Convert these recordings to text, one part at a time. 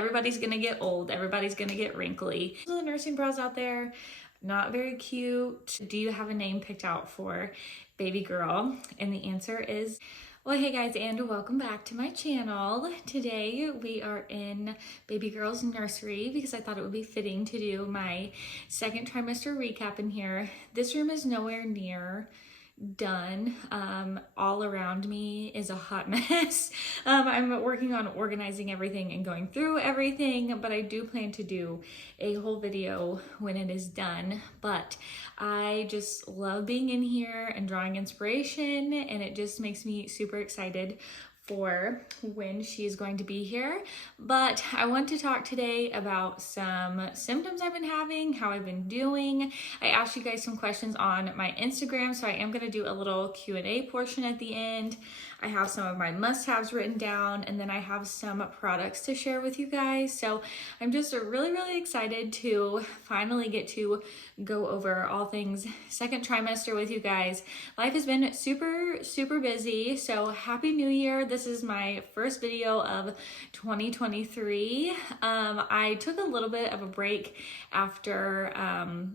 everybody's gonna get old, everybody's gonna get wrinkly. So the nursing bras out there, not very cute. Do you have a name picked out for baby girl? And the answer is, well, hey guys, and welcome back to my channel. Today we are in baby girl's nursery because I thought it would be fitting to do my second trimester recap in here. This room is nowhere near done. All around me is a hot mess. I'm working on organizing everything and going through everything, but I do plan to do a whole video when it is done. But I just love being in here and drawing inspiration, and it just makes me super excited for when she's going to be here. But I want to talk today about some symptoms I've been having, how I've been doing. I asked you guys some questions on my Instagram, so I am going to do a little Q&A portion at the end. I have some of my must-haves written down, and then I have some products to share with you guys. So I'm just really excited to finally get to go over all things second trimester with you guys. Life has been super busy, so happy new year. This is my first video of 2023. I took a little bit of a break after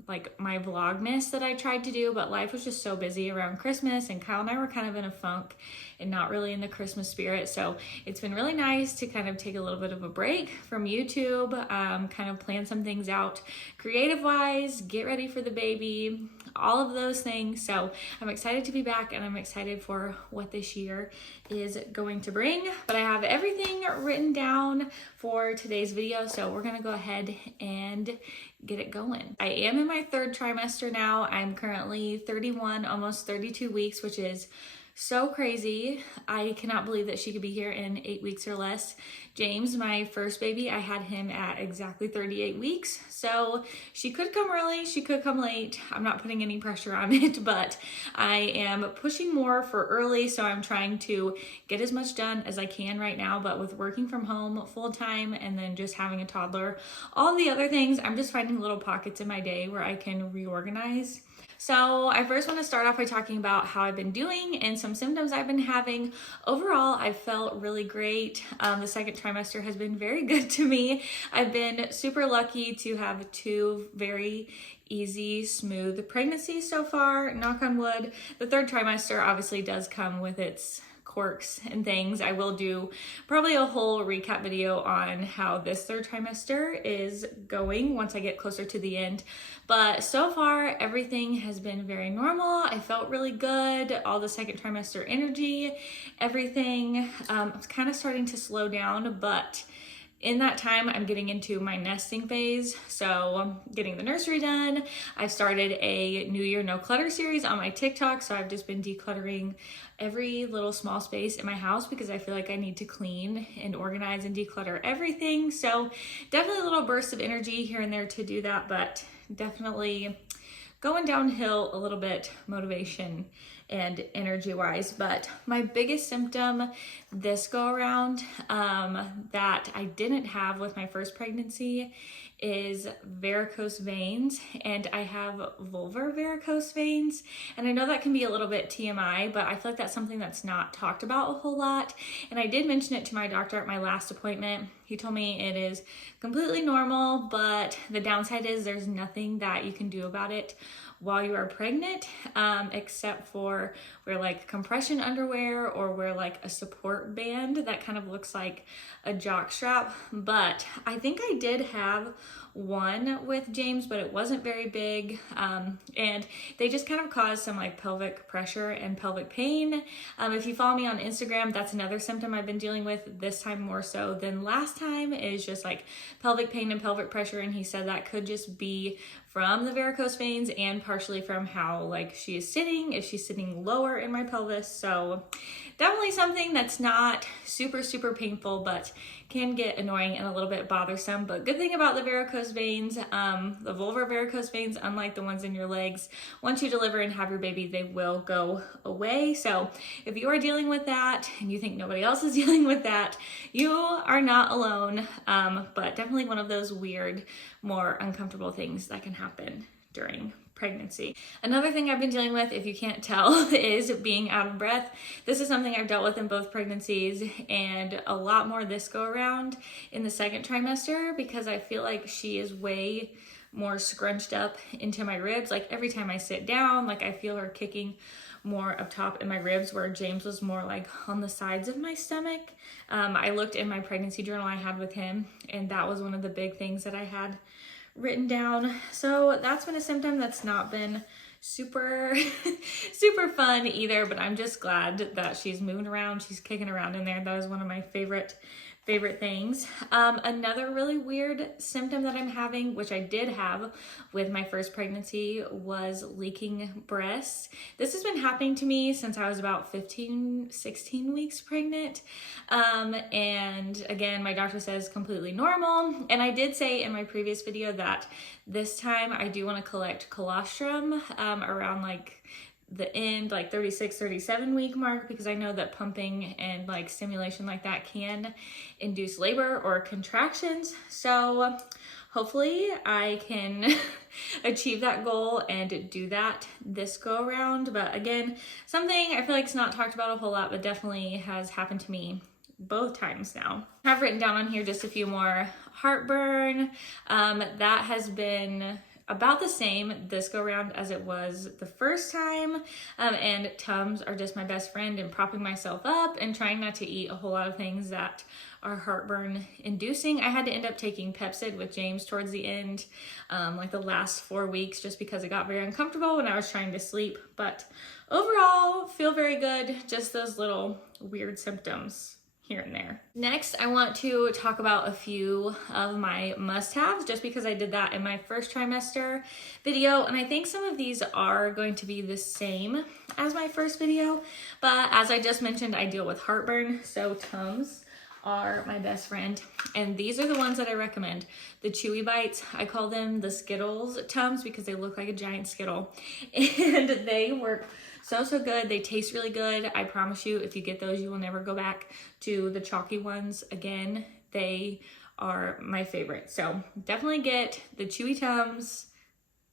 like my vlogmas that I tried to do, but life was just so busy around Christmas, and Kyle and I were kind of in a funk and not really in the Christmas spirit. So it's been really nice to kind of take a little bit of a break from YouTube, kind of plan some things out creative wise, get ready for the baby, all of those things. So I'm excited to be back, and I'm excited for what this year is going to bring. But I have everything written down for today's video, so we're gonna go ahead and get it going. I am in my third trimester now. I'm currently 31, almost 32 weeks, which is so crazy. I cannot believe that she could be here in 8 weeks or less. James, my first baby, I had him at exactly 38 weeks. So she could come early, she could come late. I'm not putting any pressure on it, but I am pushing more for early. So I'm trying to get as much done as I can right now, but with working from home full time and then just having a toddler, all the other things, I'm just finding little pockets in my day where I can reorganize. So I first want to start off by talking about how I've been doing and some symptoms I've been having. Overall, I felt really great. The second trimester has been very good to me. I've been super lucky to have 2 very easy, smooth pregnancies so far, knock on wood. The third trimester obviously does come with its quirks and things. I will do probably a whole recap video on how this third trimester is going once I get closer to the end. But so far, everything has been very normal. I felt really good. All the second trimester energy, everything. It's kind of starting to slow down, but in that time, I'm getting into my nesting phase. So I'm getting the nursery done. I've started a New Year No Clutter series on my TikTok. So I've just been decluttering every little small space in my house because I feel like I need to clean and organize and declutter everything. So definitely a little burst of energy here and there to do that, but definitely going downhill a little bit motivation and energy wise. But my biggest symptom this go around that I didn't have with my first pregnancy is varicose veins, and I have vulvar varicose veins. And I know that can be a little bit TMI, but I feel like that's something that's not talked about a whole lot. And I did mention it to my doctor at my last appointment. He told me it is completely normal, but the downside is there's nothing that you can do about it while you are pregnant, except for wear like compression underwear or wear like a support band that kind of looks like a jock strap. But I think I did have one with James, but it wasn't very big, and they just kind of caused some like pelvic pressure and pelvic pain. If you follow me on Instagram, that's another symptom I've been dealing with this time more so than last time, is just like pelvic pain and pelvic pressure. And he said that could just be from the varicose veins and partially from how like she is sitting, if she's sitting lower in my pelvis. So definitely something that's not super painful, but can get annoying and a little bit bothersome. But good thing about the varicose veins, the vulvar varicose veins, unlike the ones in your legs, once you deliver and have your baby, they will go away. So if you are dealing with that and you think nobody else is dealing with that, you are not alone. But definitely one of those weird, more uncomfortable things that can happen during pregnancy. Another thing I've been dealing with, if you can't tell, is being out of breath. This is something I've dealt with in both pregnancies and a lot more this go around in the second trimester, because I feel like she is way more scrunched up into my ribs. Like every time I sit down, like I feel her kicking more up top in my ribs, where James was more like on the sides of my stomach. I looked in my pregnancy journal I had with him, and that was one of the big things that I had written down. So that's been a symptom that's not been super super fun either, but I'm just glad that she's moving around, she's kicking around in there. That is one of my favorite things. Another really weird symptom that I'm having, which I did have with my first pregnancy, was leaking breasts. This has been happening to me since I was about 16 weeks pregnant. And again, my doctor says completely normal. And I did say in my previous video that this time I do want to collect colostrum around like the end, like 36, 37 week mark, because I know that pumping and like stimulation like that can induce labor or contractions. So hopefully I can achieve that goal and do that this go around. But again, something I feel like it's not talked about a whole lot, but definitely has happened to me both times now. I've written down on here just a few more. Heartburn, that has been about the same this go around as it was the first time, and Tums are just my best friend, and propping myself up and trying not to eat a whole lot of things that are heartburn inducing. I had to end up taking Pepcid with James towards the end, like the last 4 weeks, just because it got very uncomfortable when I was trying to sleep. But overall, feel very good, just those little weird symptoms here and there. Next, I want to talk about a few of my must-haves, just because I did that in my first trimester video, and I think some of these are going to be the same as my first video, but as I just mentioned, I deal with heartburn, so Tums are my best friend, and these are the ones that I recommend. The Chewy Bites, I call them the Skittles Tums because they look like a giant Skittle, and they work so good. They taste really good. I promise you, if you get those, you will never go back to the chalky ones again. They are my favorite. So definitely get the Chewy Tums.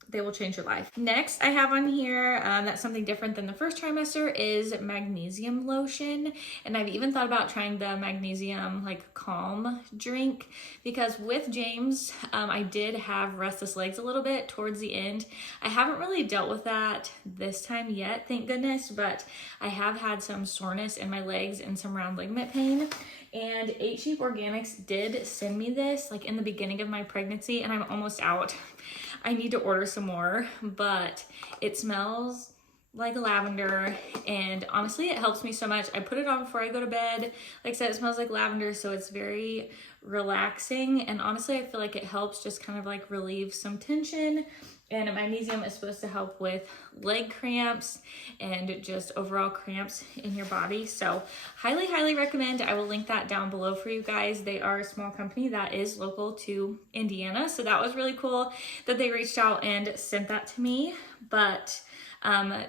They will change your life. Next, I have on here, that's something different than the first trimester, is magnesium lotion. And I've even thought about trying the magnesium like calm drink, because with James, I did have restless legs a little bit towards the end. I haven't really dealt with that this time yet, thank goodness, but I have had some soreness in my legs and some round ligament pain. And 8 Sheep Organics did send me this like in the beginning of my pregnancy, and I'm almost out. I need to order some more, but it smells like lavender, and honestly it helps me so much. I put it on before I go to bed. Like I said, it smells like lavender, so it's very relaxing, and honestly I feel like it helps just kind of like relieve some tension. And magnesium is supposed to help with leg cramps and just overall cramps in your body. So highly recommend. I will link that down below for you guys. They are a small company that is local to Indiana. So that was really cool that they reached out and sent that to me. But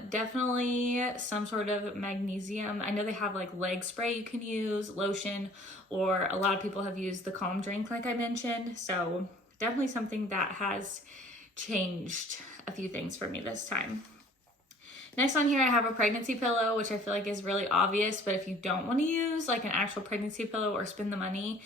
definitely some sort of magnesium. I know they have like leg spray you can use, lotion, or a lot of people have used the calm drink like I mentioned. So definitely something that has changed a few things for me this time. Next on here, I have a pregnancy pillow, which I feel like is really obvious, but if you don't want to use like an actual pregnancy pillow or spend the money,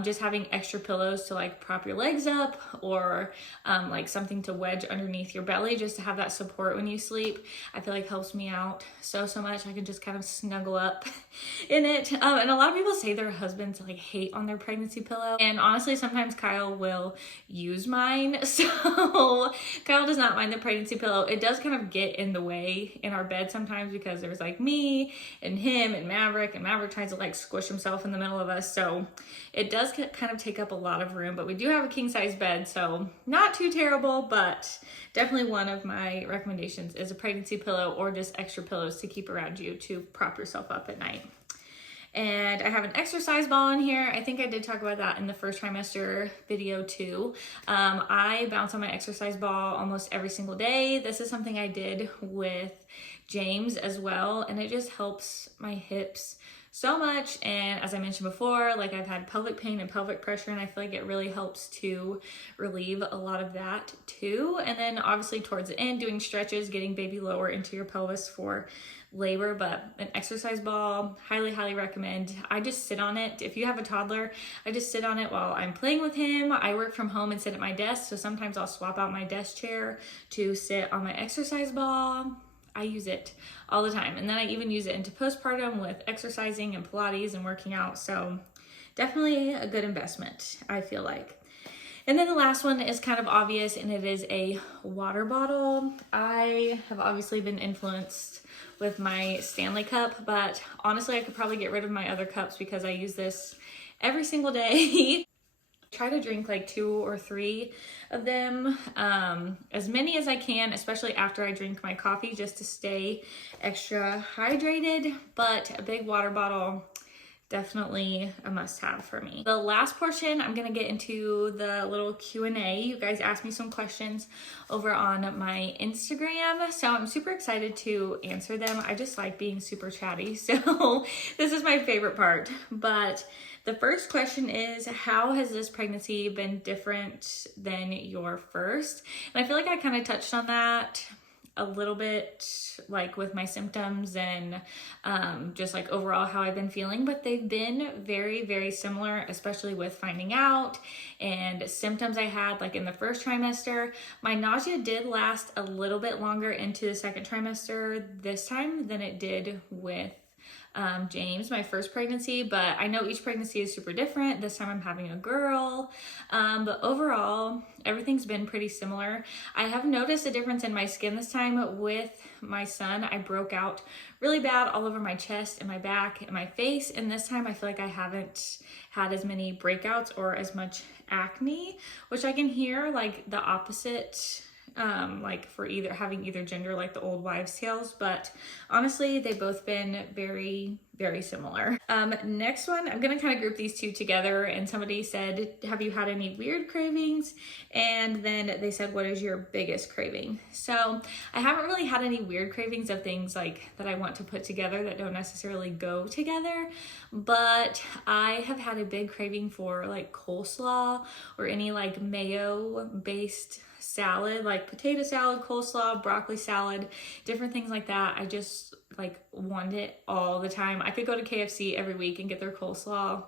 just having extra pillows to like prop your legs up, or like something to wedge underneath your belly just to have that support when you sleep, I feel like helps me out so much. I can just kind of snuggle up in it. And a lot of people say their husbands like hate on their pregnancy pillow, and honestly sometimes Kyle will use mine. So Kyle does not mind the pregnancy pillow. It does kind of get in the way in our bed sometimes, because there's like me and him and Maverick tries to like squish himself in the middle of us, so it does kind of take up a lot of room. But we do have a king size bed, so not too terrible, but definitely one of my recommendations is a pregnancy pillow or just extra pillows to keep around you to prop yourself up at night. And I have an exercise ball in here. I think I did talk about that in the first trimester video too. I bounce on my exercise ball almost every single day. This is something I did with James as well, and it just helps my hips so much. And as I mentioned before, like I've had pelvic pain and pelvic pressure, and I feel like it really helps to relieve a lot of that too. And then obviously towards the end, doing stretches, getting baby lower into your pelvis for labor. But an exercise ball, highly recommend. I just sit on it. If you have a toddler, I just sit on it while I'm playing with him. I work from home and sit at my desk, so sometimes I'll swap out my desk chair to sit on my exercise ball. I use it all the time. And then I even use it into postpartum with exercising and Pilates and working out. So definitely a good investment, I feel like. And then the last one is kind of obvious, and it is a water bottle. I have obviously been influenced with my Stanley cup, but honestly, I could probably get rid of my other cups because I use this every single day. Try to drink like 2 or 3 of them, as many as I can, especially after I drink my coffee, just to stay extra hydrated. But a big water bottle, definitely a must-have for me. The last portion, I'm gonna get into the little Q&A. You guys asked me some questions over on my Instagram, so I'm super excited to answer them. I just like being super chatty, so this is my favorite part. But the first question is, how has this pregnancy been different than your first? And I feel like I kind of touched on that a little bit, like with my symptoms and just like overall how I've been feeling, but they've been very similar, especially with finding out and symptoms I had like in the first trimester. My nausea did last a little bit longer into the second trimester this time than it did with James, my first pregnancy, but I know each pregnancy is super different. This time I'm having a girl, but overall, everything's been pretty similar. I have noticed a difference in my skin this time with my son. I broke out really bad all over my chest and my back and my face, and this time I feel like I haven't had as many breakouts or as much acne, which I can hear like the opposite, like for having either gender, like the old wives' tales, but honestly, they've both been very similar. Next one, I'm gonna kind of group these two together, and somebody said, have you had any weird cravings? And then they said, what is your biggest craving? So I haven't really had any weird cravings of things like that I want to put together that don't necessarily go together, but I have had a big craving for like coleslaw or any like mayo based salad, like potato salad, coleslaw, broccoli salad, different things like that. I just like want it all the time. I could go to KFC every week and get their coleslaw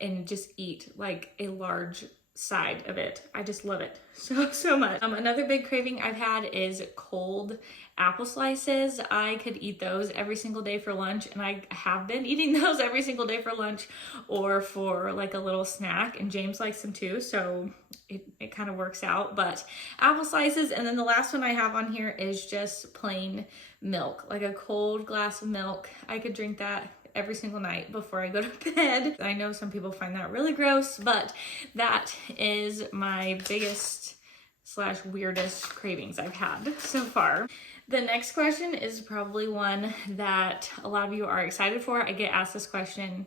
and just eat like a large side of it. I just love it so much. Another big craving I've had is cold apple slices. I could eat those every single day for lunch, and I have been eating those every single day for lunch or for like a little snack, and James likes them too, so it kind of works out. But apple slices, and then the last one I have on here is just plain milk, like a cold glass of milk. I could drink that every single night before I go to bed. I know some people find that really gross, but that is my biggest / weirdest cravings I've had so far. The next question is probably one that a lot of you are excited for. I get asked this question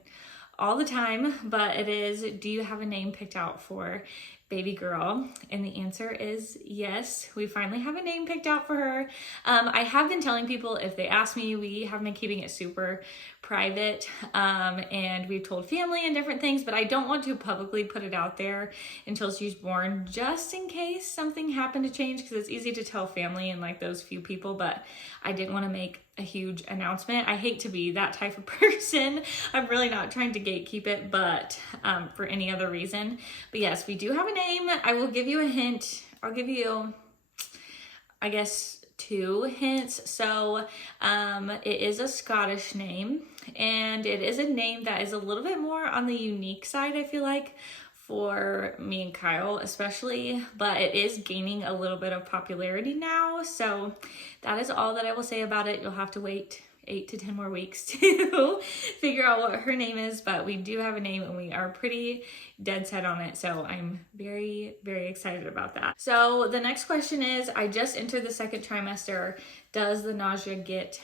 all the time, but it is, do you have a name picked out for baby girl? And the answer is yes. We finally have a name picked out for her. I have been telling people if they ask me, we have been keeping it super private, and we've told family and different things, but I don't want to publicly put it out there until she's born, just in case something happened to change, because it's easy to tell family and like those few people, but I didn't want to make a huge announcement. I hate to be that type of person. I'm really not trying to gatekeep it, but for any other reason. But yes, we do have a name. I will give you a hint. I'll give you, I guess, 2 hints. So it is a Scottish name, and it is a name that is a little bit more on the unique side, I feel like, for me and Kyle especially, but it is gaining a little bit of popularity now. So that is all that I will say about it. You'll have to wait 8 to 10 more weeks to figure out what her name is, but we do have a name and we are pretty dead set on it. So I'm very excited about that. So the next question is, I just entered the second trimester. Does the nausea get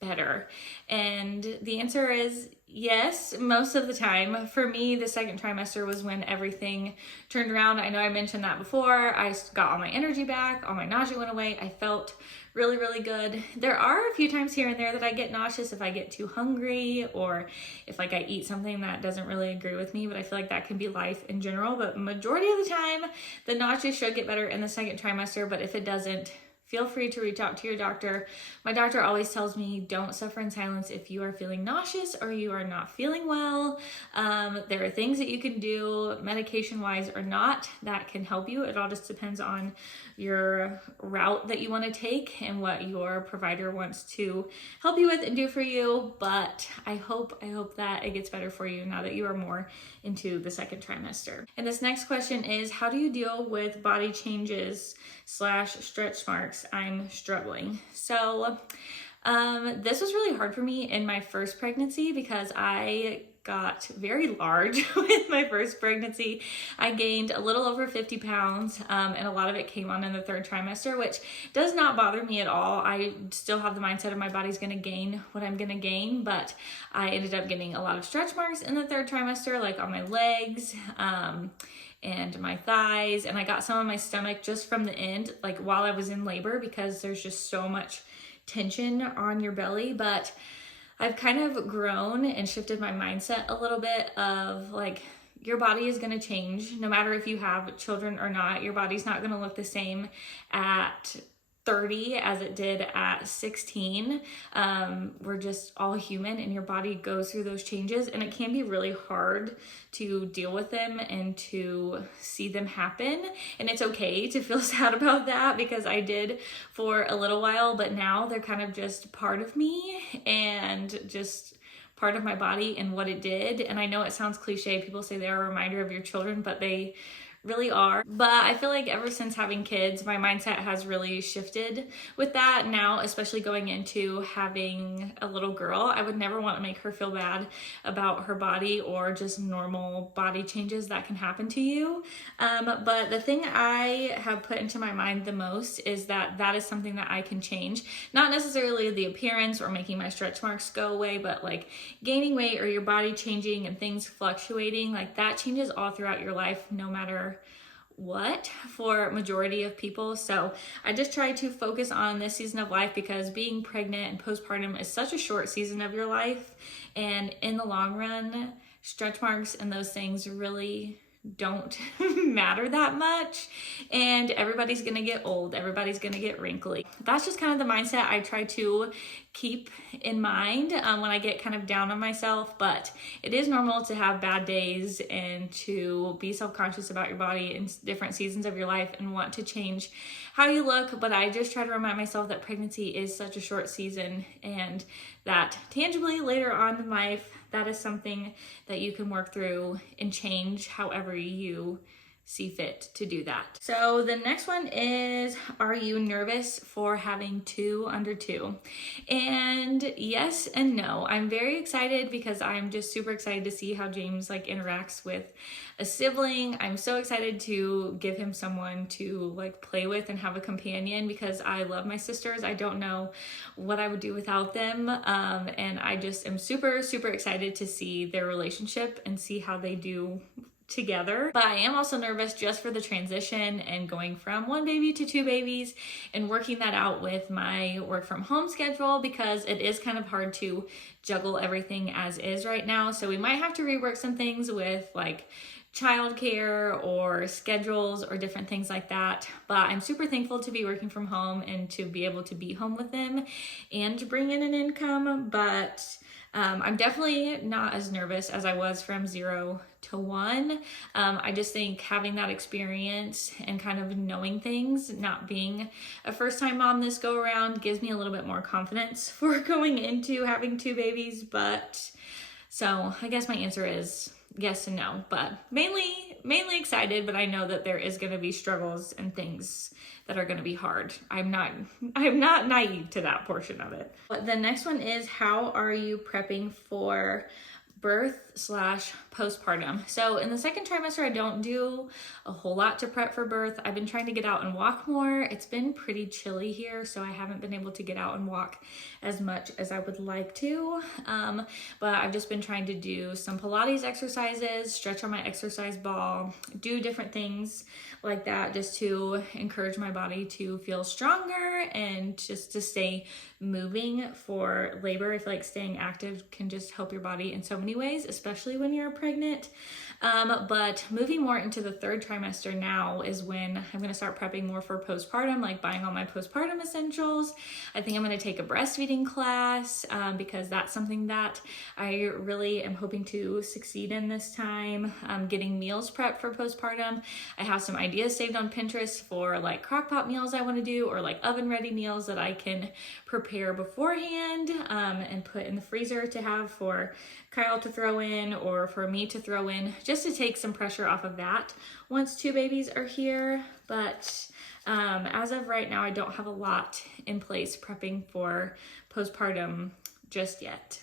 better? And the answer is Yes, most of the time. For me, the second trimester was when everything turned around. I know I mentioned that before. I got all my energy back, all my nausea went away. I felt really, really good. There are a few times here and there that I get nauseous if I get too hungry or if like I eat something that doesn't really agree with me, but I feel like that can be life in general. But majority of the time, the nausea should get better in the second trimester, but if it doesn't, feel free to reach out to your doctor. My doctor always tells me don't suffer in silence if you are feeling nauseous or you are not feeling well. There are things that you can do medication wise or not that can help you. It all just depends on your route that you want to take and what your provider wants to help you with and do for you. But I hope that it gets better for you now that you are more into the second trimester. And this next question is, how do you deal with body changes / stretch marks? I'm struggling. So this was really hard for me in my first pregnancy because I got very large with my first pregnancy. I gained a little over 50 pounds and a lot of it came on in the third trimester, which does not bother me at all. I still have the mindset of my body's gonna gain what I'm gonna gain, but I ended up getting a lot of stretch marks in the third trimester, like on my legs and my thighs, and I got some on my stomach just from the end, like while I was in labor, because there's just so much tension on your belly. But I've kind of grown and shifted my mindset a little bit of like, your body is going to change no matter if you have children or not. Your body's not going to look the same at 30 as it did at 16. We're just all human and your body goes through those changes, and it can be really hard to deal with them and to see them happen. And it's okay to feel sad about that, because I did for a little while, but now they're kind of just part of me and just part of my body and what it did. And I know it sounds cliche, people say they are a reminder of your children, but they really are. But I feel like ever since having kids, my mindset has really shifted with that now, especially going into having a little girl. I would never want to make her feel bad about her body or just normal body changes that can happen to you. But the thing I have put into my mind the most is that that is something that I can change. Not necessarily the appearance or making my stretch marks go away, but like gaining weight or your body changing and things fluctuating, like that changes all throughout your life, no matter what, for majority of people. So I just try to focus on this season of life, because being pregnant and postpartum is such a short season of your life, and in the long run, stretch marks and those things really don't matter that much, and everybody's gonna get old, everybody's gonna get wrinkly. That's just kind of the mindset I try to keep in mind when I get kind of down on myself. But it is normal to have bad days and to be self-conscious about your body in different seasons of your life and want to change how you look. But I just try to remind myself that pregnancy is such a short season, and that tangibly later on in life, that is something that you can work through and change however you see fit to do that. So the next one is, are you nervous for having 2 under 2? And yes and no. I'm very excited because I'm just super excited to see how James like interacts with a sibling. I'm so excited to give him someone to like play with and have a companion, because I love my sisters. I don't know what I would do without them. And I just am super, super excited to see their relationship and see how they do together. But I am also nervous just for the transition and going from 1 baby to 2 babies and working that out with my work from home schedule, because it is kind of hard to juggle everything as is right now. So we might have to rework some things with like childcare or schedules or different things like that. But I'm super thankful to be working from home and to be able to be home with them and to bring in an income. But I'm definitely not as nervous as I was from 0 to 1. I just think having that experience and kind of knowing things, not being a first-time mom this go around, gives me a little bit more confidence for going into having 2 babies. But so I guess my answer is yes and no, but mainly excited. But I know that there is going to be struggles and things that are going to be hard. I'm not naive to that portion of it. But the next one is, how are you prepping for birth slash postpartum. So in the second trimester, I don't do a whole lot to prep for birth. I've been trying to get out and walk more. It's been pretty chilly here, so I haven't been able to get out and walk as much as I would like to. But I've just been trying to do some Pilates exercises, stretch on my exercise ball, do different things like that just to encourage my body to feel stronger and just to stay moving for labor. I feel like staying active can just help your body in so many ways, especially when you're pregnant. But moving more into the third trimester now is when I'm going to start prepping more for postpartum, like buying all my postpartum essentials. I think I'm going to take a breastfeeding class because that's something that I really am hoping to succeed in this time. Getting meals prepped for postpartum. I have some ideas saved on Pinterest for like crock pot meals I want to do, or like oven ready meals that I can prepare beforehand and put in the freezer to have for Kyle to throw in or for me to throw in, just to take some pressure off of that once 2 babies are here. But as of right now, I don't have a lot in place prepping for postpartum just yet.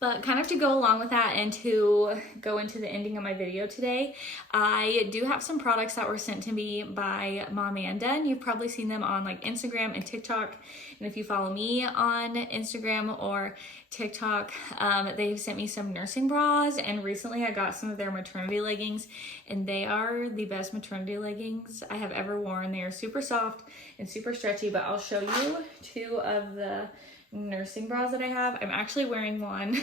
But kind of to go along with that and to go into the ending of my video today, I do have some products that were sent to me by Momanda, and you've probably seen them on like Instagram and TikTok. And if you follow me on Instagram or TikTok, they've sent me some nursing bras, and recently I got some of their maternity leggings, and they are the best maternity leggings I have ever worn. They are super soft and super stretchy, but I'll show you 2 of the nursing bras that I have. I'm actually wearing one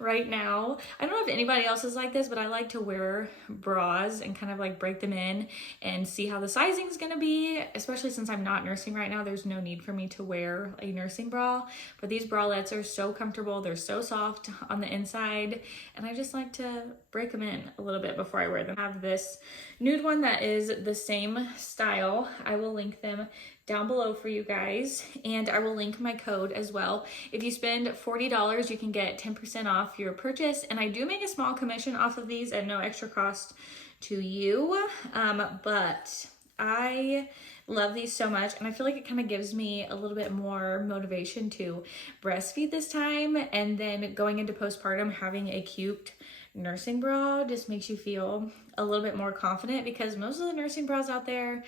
right now. I don't know if anybody else is like this, but I like to wear bras and kind of like break them in and see how the sizing is going to be, especially since I'm not nursing right now. There's no need for me to wear a nursing bra, but these bralettes are so comfortable. They're so soft on the inside, and I just like to break them in a little bit before I wear them. I have this nude one that is the same style. I will link them down below for you guys, and I will link my code as well. If you spend $40, you can get 10% off your purchase, and I do make a small commission off of these at no extra cost to you, but I love these so much, and I feel like it kind of gives me a little bit more motivation to breastfeed this time. And then going into postpartum, having a cute nursing bra just makes you feel a little bit more confident, because most of the nursing bras out there,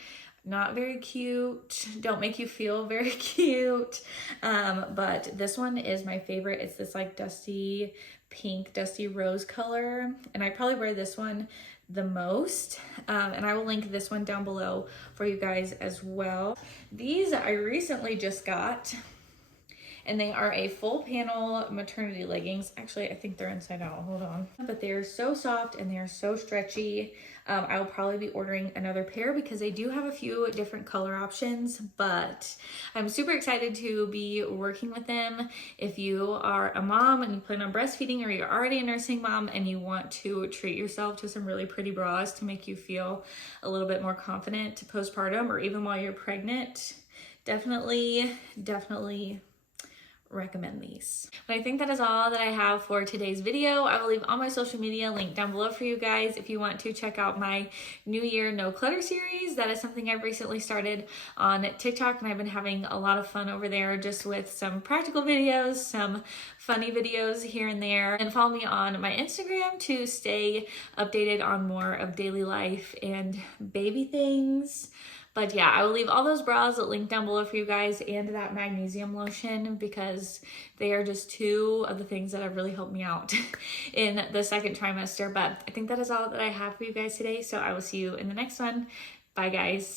not very cute, don't make you feel very cute. But this one is my favorite. It's this like dusty pink, dusty rose color, and I probably wear this one the most. And I will link this one down below for you guys as well. These I recently just got, and they are a full panel maternity leggings. Actually, I think they're inside out, hold on. But they're so soft and they're so stretchy. I will probably be ordering another pair because they do have a few different color options, but I'm super excited to be working with them. If you are a mom and you plan on breastfeeding, or you're already a nursing mom and you want to treat yourself to some really pretty bras to make you feel a little bit more confident postpartum, or even while you're pregnant, definitely recommend these. But I think that is all that I have for today's video. I will leave all my social media linked down below for you guys if you want to check out my New Year No Clutter series. That is something I've recently started on TikTok, and I've been having a lot of fun over there just with some practical videos, some funny videos here and there. And follow me on my Instagram to stay updated on more of daily life and baby things. But yeah, I will leave all those bras linked down below for you guys, and that magnesium lotion, because they are just 2 of the things that have really helped me out in the second trimester. But I think that is all that I have for you guys today, so I will see you in the next one. Bye, guys.